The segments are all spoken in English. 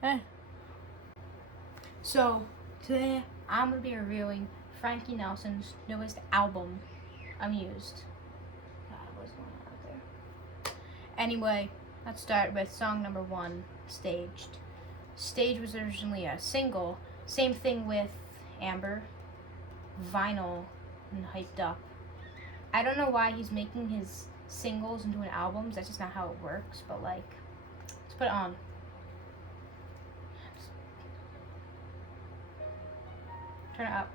Eh. So, today I'm going to be reviewing Frankie Nelson's newest album, Amused. What's going on out there? Anyway, let's start with song number 1, Staged. Staged was originally a single. Same thing with Amber, Vinyl, and Hyped Up. I don't know why he's making his singles into an albums. That's just not how it works. But like, let's put it on. Turn it up.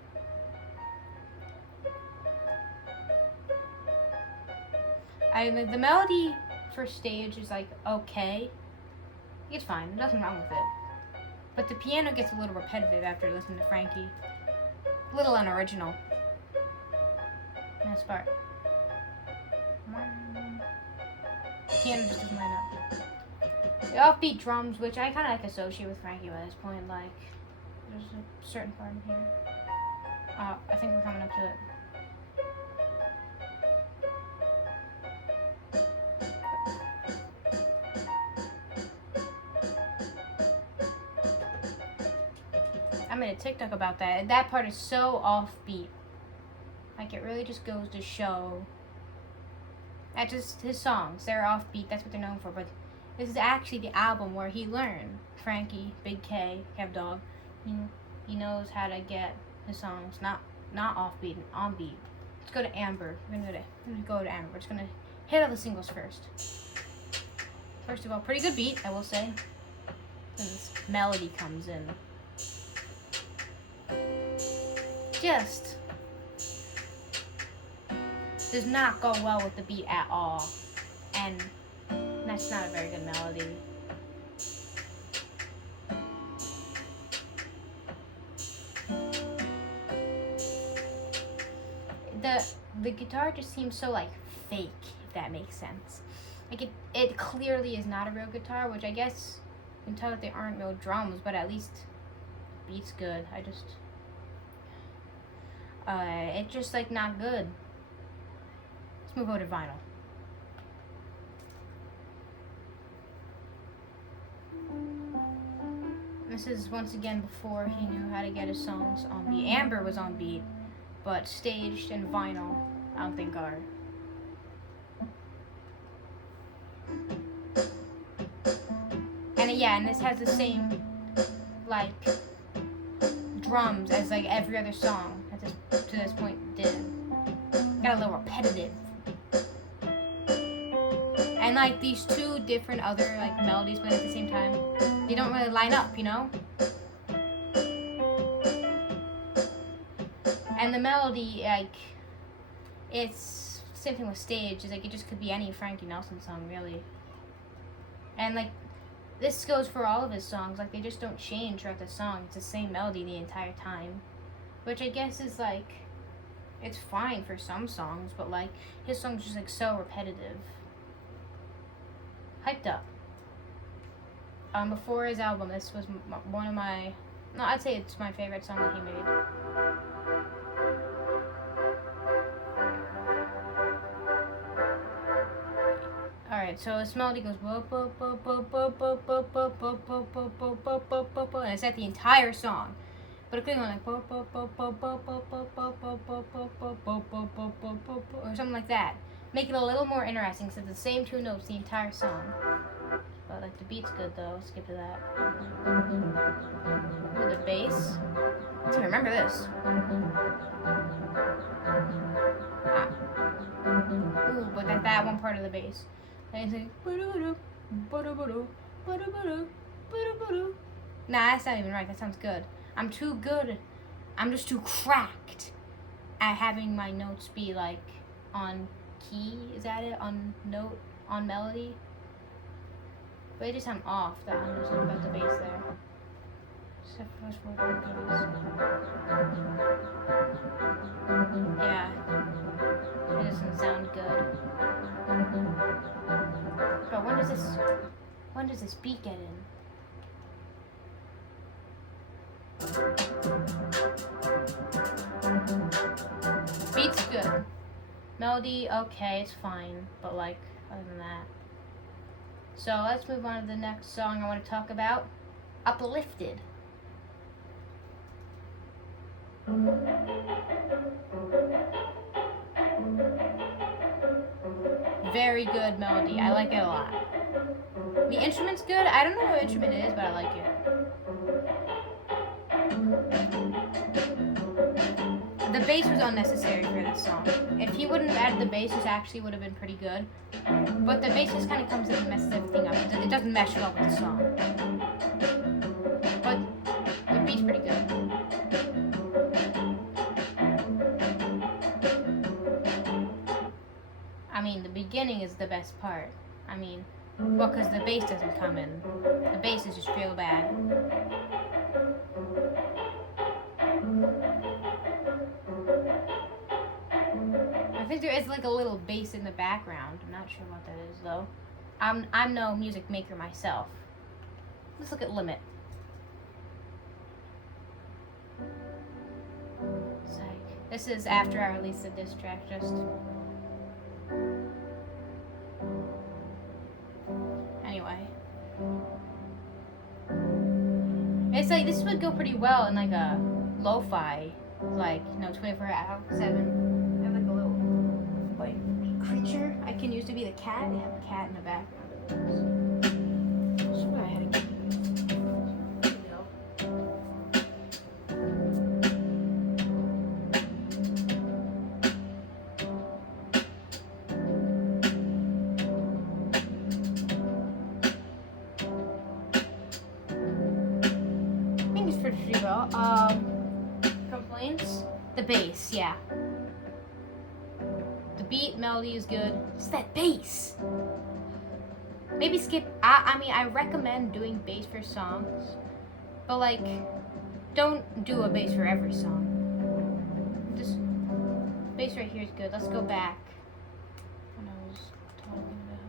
The melody for Stage is like okay. It's fine. There's nothing wrong with it. But the piano gets a little repetitive after listening to Frankie. A little unoriginal. Nice part. The piano just doesn't line up. The offbeat drums, which I kind of like associate with Frankie by this point, like there's a certain part in here. I think we're coming up to it. I made a TikTok about that. That part is so offbeat. Like, it really just goes to show that just his songs, they're offbeat, that's what they're known for. But this is actually the album where he learned. Frankie, Big K, Kev Dog, he knows how to get his songs not offbeat and on beat. Let's go to Amber. We're gonna go to Amber. We're just gonna hit all the singles first. First of all, pretty good beat, I will say. And this melody comes in. Just does not go well with the beat at all, and that's not a very good melody. The guitar just seems so like fake, if that makes sense. Like it clearly is not a real guitar, which I guess you can tell that they aren't real drums, but at least the beat's good. It's just like not good. Let's move over to Vinyl. This is once again before he knew how to get his songs on beat. Amber was on beat, but Staged and Vinyl, I don't think are. And this has the same like drums as like every other song to this point did. Got a little repetitive. And like these two different other like melodies playing at the same time, they don't really line up, And the melody, like, it's same thing with Stage. It's like it just could be any Frankie Nelson song, really. And like this goes for all of his songs. Like they just don't change throughout the song. It's the same melody the entire time, which I guess is like it's fine for some songs, but like his songs just like so repetitive. Hyped Up. Before his album, this was one of my, no, I'd say it's my favorite song that he made. Alright, so this melody goes and it's at the entire song. But it could go like or something like that. Make it a little more interesting because it's the same two notes the entire song. But like the beat's good though. Skip to that. Ooh, the bass. Let's remember this. Ooh, but that one part of the bass. And it's like nah, that's not even right. That sounds good. I'm too good. I'm just too cracked at having my notes be like on key. Is that it? On note? On melody? But it just sound off. That I'm just about the bass there. Except for first word. Yeah. It doesn't sound good. But when does this beat get in? Beat's good. Melody, okay, it's fine. But like, other than that. So let's move on to the next song I want to talk about. Uplifted. Very good melody. I like it a lot. The instrument's good. I don't know what instrument it is, but I like it. The bass was unnecessary for this song. If he wouldn't have added the bass, this actually would have been pretty good. But the bass just kind of comes in and messes everything up. It doesn't mesh well with the song. But the beat's pretty good. I mean, the beginning is the best part. I mean, well, because the bass doesn't come in. The bass is just real bad. I think there is like a little bass in the background. I'm not sure what that is though. I'm no music maker myself. Let's look at Limit. Psych. This is after I released the diss track, just. Anyway. It's like, this would go pretty well in like a lo-fi, like, 24/7. I have like a little, like, creature I can use to be the cat. I have a cat in the background. So I had to get complaints? The bass, yeah. The beat, melody is good. It's that bass. Maybe skip. I mean, I recommend doing bass for songs, but like, don't do a bass for every song. Just bass right here is good. Let's go back. When I was talking about.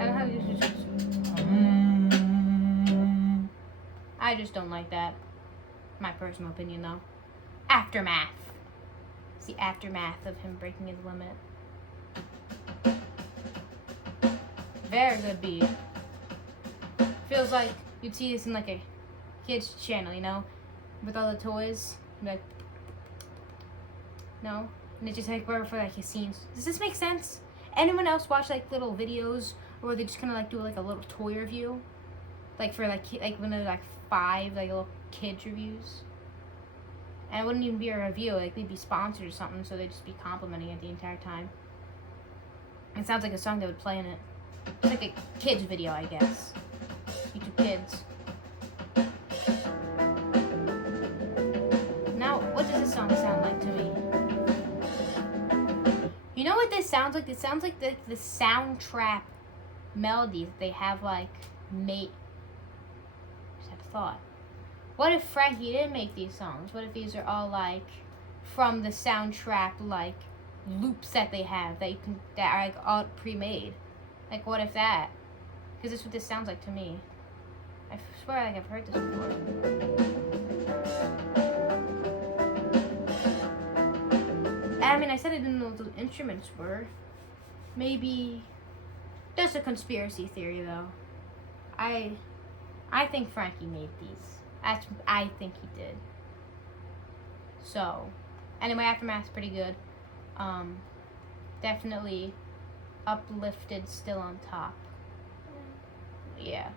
I don't have to just. I just don't like that. My personal opinion, though. Aftermath. It's the aftermath of him breaking his limit. Very good beat. Feels like you'd see this in like a kid's channel, with all the toys. Like, no, and it's just like for like his scenes. Does this make sense? Anyone else watch like little videos, or they just kind of like do like a little toy review, like for like when they're like 5, like little kids reviews? And it wouldn't even be a review, like they'd be sponsored or something, so they'd just be complimenting it the entire time. It sounds like a song that would play in it. It's like a kids video, I guess. YouTube Kids. Now, what does this song sound like to me? You know what this sounds like? It sounds like the soundtrack melodies that they have like made. Just have a thought. What if Frankie didn't make these songs? What if these are all like from the soundtrack like loops that they have that are like all pre-made? Like what if that? Because this is what this sounds like to me. I swear like I've heard this before. I mean, I said I didn't know what the instruments were. Maybe there's a conspiracy theory though. I think Frankie made these. I think he did. So, anyway, Aftermath's pretty good. Definitely uplifted, still on top. Yeah.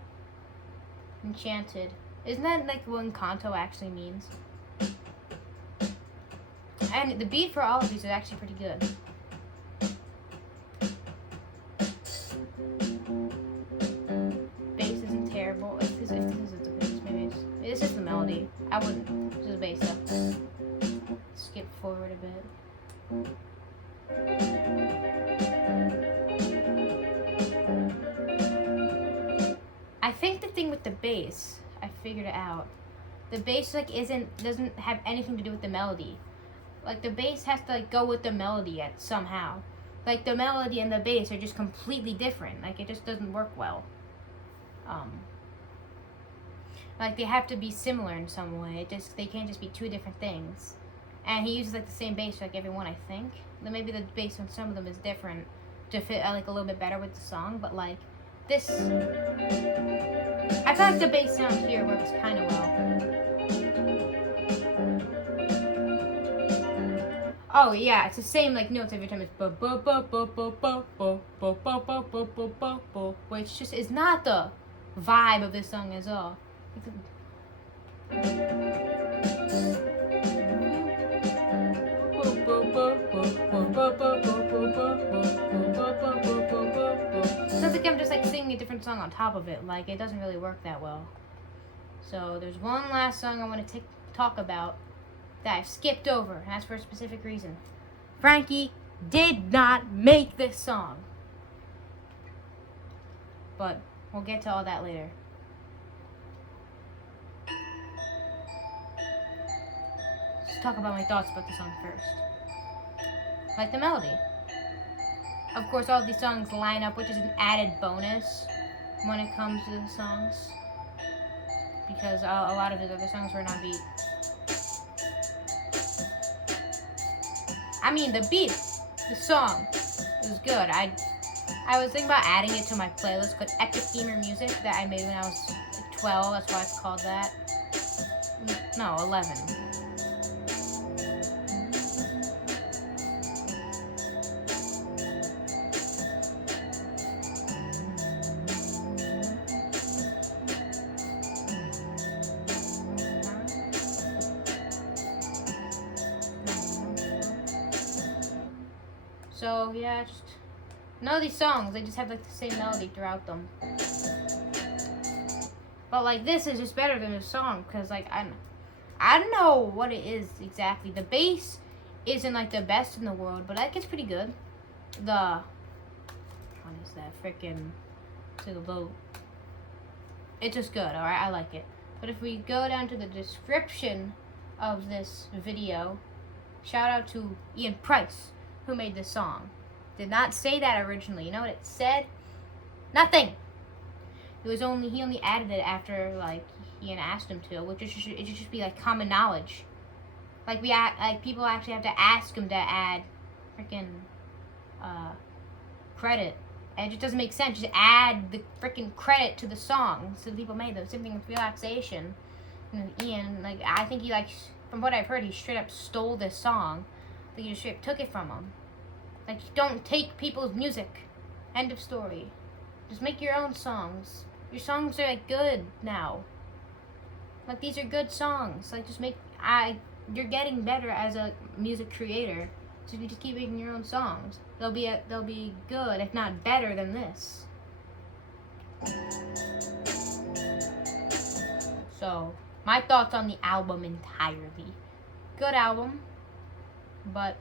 Enchanted. Isn't that like what Encanto actually means? And the beat for all of these is actually pretty good. Bass isn't terrible. If this isn't the bass, maybe this is the melody. I wouldn't. This is the bass though. Skip forward a bit. I think the thing with the bass, I figured it out. The bass like doesn't have anything to do with the melody. Like the bass has to like go with the melody somehow. Like the melody and the bass are just completely different. Like it just doesn't work well. Like they have to be similar in some way. They can't just be two different things. And he uses like the same bass for like every one, I think. Then maybe the bass on some of them is different to fit like a little bit better with the song, but like this, I feel like the bass sound here works kind of well. Oh yeah, it's the same like notes every time. It's bo bo bo bo bo bo bo bo bo bo bo bo bo bo, which just is not the vibe of this song at all. Sounds like I'm just like singing a different song on top of it. Like it doesn't really work that well. So there's one last song I want to talk about that I've skipped over, and that's for a specific reason. Frankie did not make this song. But we'll get to all that later. Let's talk about my thoughts about the song first. I like the melody. Of course, all of these songs line up, which is an added bonus when it comes to the songs. Because a lot of his other songs were on beat. I mean, the beat, the song, was good. I was thinking about adding it to my playlist called Epic Gamer Music that I made when I was 12. That's why it's called that. No, 11. So yeah, just none of these songs, they just have like the same melody throughout them. But like this is just better than the song because like I don't know what it is exactly. The bass isn't like the best in the world, but like it's pretty good. What is that freaking low? It's just good, alright? I like it. But if we go down to the description of this video, shout out to Ian Price, who made this song. Did not say that originally. You know what it said? Nothing. He only added it after like Ian asked him to, which it should just be like common knowledge. Like people actually have to ask him to add freaking credit, and it just doesn't make sense. Just add the freaking credit to the song so the people made them. Same thing with Relaxation. And Ian, like I think he like from what I've heard, he straight up stole this song. Like you just straight up took it from him. Like, don't take people's music. End of story. Just make your own songs. Your songs are, like, good now. Like, these are good songs. Like, you're getting better as a music creator. So if you just keep making your own songs, they'll be good, if not better than this. So, my thoughts on the album entirely. Good album, but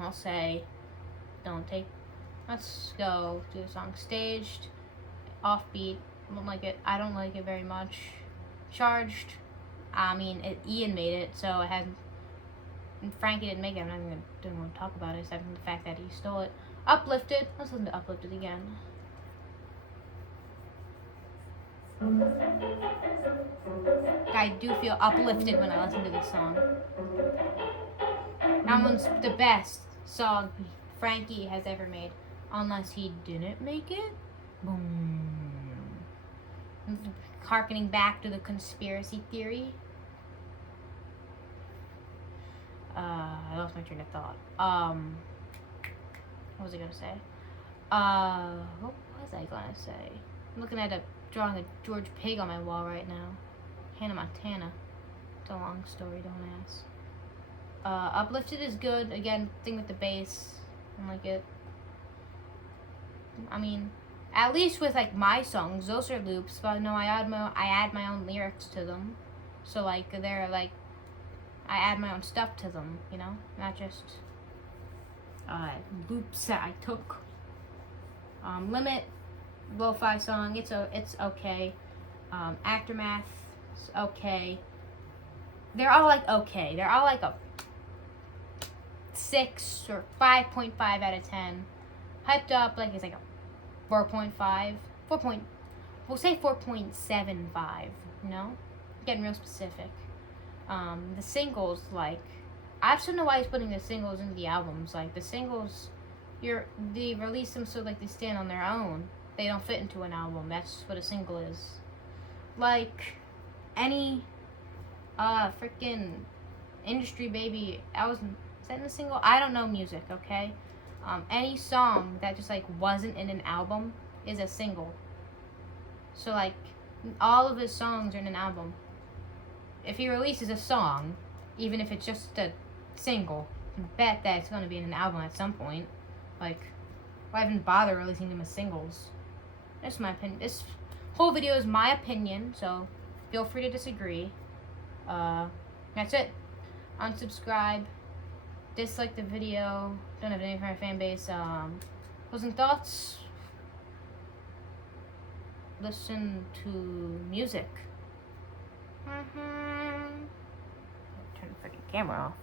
I'll say let's go to the song Staged, Offbeat. I don't like it very much. Charged, I mean, Ian made it, so it hasn't, Frankie didn't make it. I'm not even don't want to talk about it except for the fact that he stole it. Uplifted, let's listen to Uplifted again. I do feel uplifted when I listen to this song. That one's the best song Frankie has ever made, unless he didn't make it. Boom. Harkening back to the conspiracy theory. I lost my train of thought. What was I gonna say? What was I gonna say? I'm looking at drawing a George Pig on my wall right now. Hannah Montana. It's a long story, don't ask. Uplifted is good. Again, thing with the bass. I like it. I mean, at least with like my songs, those are loops. But no, I add my own lyrics to them. So like they're like, I add my own stuff to them. You know, not just loops that I took. Limit, lo-fi song. It's okay. Aftermath, it's okay. They're all like okay. They're all like a 6 or 5.5 out of 10. Hyped Up, like it's like a 4.5. We'll say 4.75. You know, getting real specific. The singles, like I just don't know why he's putting the singles into the albums. Like the singles they release them so like they stand on their own. They don't fit into an album. That's what a single is. Like any freaking Industry Baby. Is that in the single? I don't know music, okay? Any song that just like wasn't in an album is a single. So like all of his songs are in an album. If he releases a song, even if it's just a single, I bet that it's gonna be in an album at some point. Like, why even bother releasing them as singles? That's my opinion. This whole video is my opinion, so feel free to disagree. That's it. Unsubscribe. Dislike the video. Don't have any for my fan base. Closing thoughts. Listen to music. Turn the freaking camera off.